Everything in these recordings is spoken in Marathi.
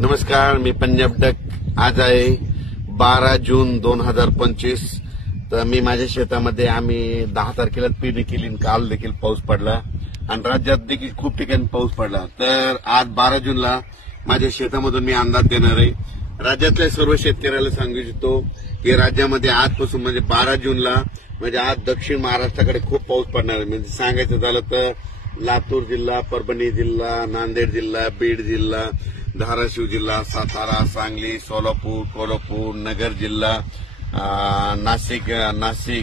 नमस्कार, मी पंजाब डक. आज आहे 12 जून 2025. तर मी माझ्या शेतामध्ये आम्ही 10 तारखेला पेरणी केली. काल देखील पाऊस पडला आणि राज्यात देखील खूप ठिकाणी पाऊस पडला. तर आज 12 जूनला माझ्या शेतामधून मी अंदाज देणार आहे. राज्यातल्या सर्व शेतकऱ्याला सांगू इच्छितो की राज्यामध्ये आजपासून म्हणजे 12 जूनला म्हणजे आज दक्षिण महाराष्ट्राकडे खूप पाऊस पडणार आहे. म्हणजे सांगायचं झालं तर लातूर जिल्हा, परभणी जिल्हा, नांदेड जिल्हा, बीड जिल्हा, धाराशिव जिल्हा, सातारा, सांगली, सोलापूर, कोल्हापूर, नगर जिल्हा, नाशिक,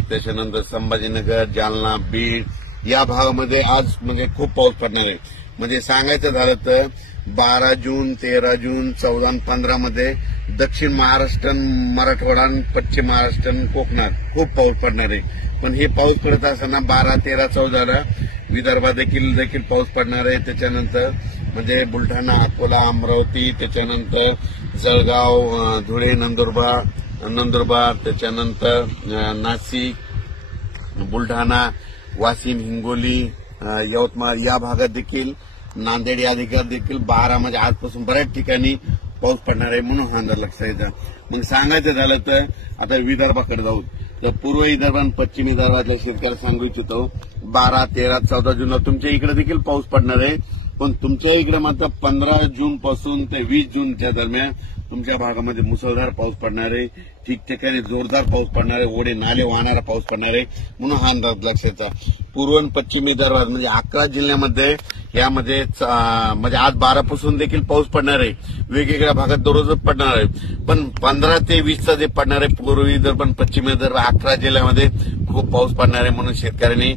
त्याच्यानंतर संभाजीनगर, जालना, बीड या भागामध्ये आज म्हणजे खूप पाऊस पडणार आहे. म्हणजे सांगायचं झालं तर 12 जून, 13 जून, 14 आणि 15 मध्ये दक्षिण महाराष्ट्र, मराठवाडा आणि पश्चिम महाराष्ट्र, कोकणात खूप पाऊस पडणार आहे. पण हे पाऊस पडत असताना 12, 13, 14ला विदर्भात देखील पाऊस पडणार आहे. त्याच्यानंतर म्हणजे बुलढाणा, अकोला, अमरावती, त्याच्यानंतर जळगाव, धुळे, नंदुरबार, त्याच्यानंतर नाशिक, बुलढाणा, वाशिम, हिंगोली, यवतमाळ या भागात देखील, नांदेड या देखील 12 म्हणजे आजपासून बऱ्याच ठिकाणी पाऊस पडणार आहे म्हणून हा अंदाज लक्षात येतं. मग सांगायचं झालं तर आता विदर्भाकडे जाऊ. तर पूर्व विदर्भ आणि पश्चिम विदर्भातल्या शेतकऱ्याला सांगू इच्छितो 12, 13, 14 जूनला तुमच्या इकडे देखील पाऊस पडणार आहे. पण तुमच्या इकडे मात्र 15 जून पासून ते 20 जूनच्या दरम्यान तुमच्या भागामध्ये मुसळधार पाऊस पडणार आहे. ठिकठिकाणी जोरदार पाऊस पडणार आहे. ओढे नाले वाहणारा पाऊस पडणार आहे म्हणून हा अंदाज लक्षात. पूर्व आणि पश्चिम विदर्भात म्हणजे 11 जिल्ह्यामध्ये यामध्ये म्हणजे आज 12 पासून देखील पाऊस पडणार आहे. वेगवेगळ्या भागात दररोजच पडणार आहे. पण 15 ते 20चा जे पडणार आहे पूर्व विदर्भ आणि पश्चिम विदर्भ 11 जिल्ह्यामध्ये खूप पाऊस पडणार आहे. म्हणून शेतकऱ्यांनी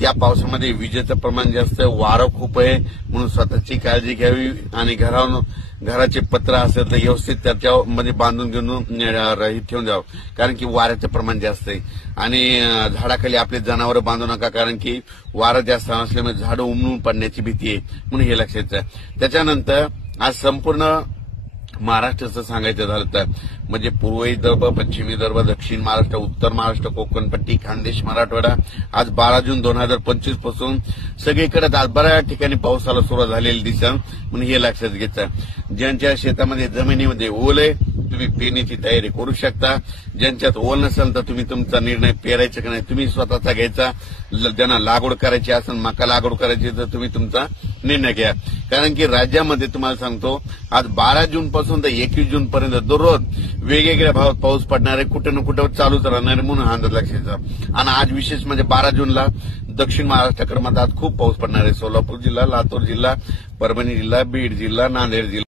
त्या पावसामध्ये विजेचं प्रमाण जास्त, वारं खूप आहे म्हणून स्वतःची काळजी घ्यावी आणि घराचे पत्र असेल तर व्यवस्थित त्याच्यामध्ये बांधून घेऊन ठेवून द्यावं. कारण की वाऱ्याचं प्रमाण जास्त आहे आणि झाडाखाली आपले जनावरं बांधू नका. कारण की वारं जास्त असल्यामुळे झाडं उमलून पडण्याची भीती आहे म्हणून हे लक्षात आहे. त्याच्यानंतर आज संपूर्ण महाराष्ट्राचं सांगायचं झालं तर म्हणजे पूर्व विदर्भ, पश्चिम विदर्भ, दक्षिण महाराष्ट्र, उत्तर महाराष्ट्र, कोकणपट्टी, खानदेश, मराठवाडा आज 12 जून 2025 पासून सगळीकडे आज बऱ्याच ठिकाणी पावसाला सुरुवात झालेली दिसेल म्हणून हे लक्षात घ्यायचं. ज्यांच्या शेतामध्ये जमिनीमध्ये ओल आहे तुम्ही पेरणीची तयारी करू शकता. ज्यांच्यात ओल नसेल तर तुम्ही तुमचा निर्णय पेरायचा की नाही तुम्ही स्वतःचा घ्यायचा. ज्यांना लागवड करायची असेल, मका लागवड करायची तर तुम्ही तुमचा निर्णय घ्या. कारण की राज्यामध्ये तुम्हाला सांगतो आज 12 जून पासून तर 21 जून पर्यंत दररोज वेगवेगळ्या भागात पाऊस पडणार आहे. कुठे ना कुठे चालूच राहणार आहे म्हणून हा अंदाज लक्षात. आणि आज विशेष म्हणजे 12 जूनला दक्षिण महाराष्ट्राकडे आज खूप पाऊस पडणार आहे. सोलापूर जिल्हा, लातूर जिल्हा, परभणी जिल्हा, बीड जिल्हा, नांदेड जिल्हा.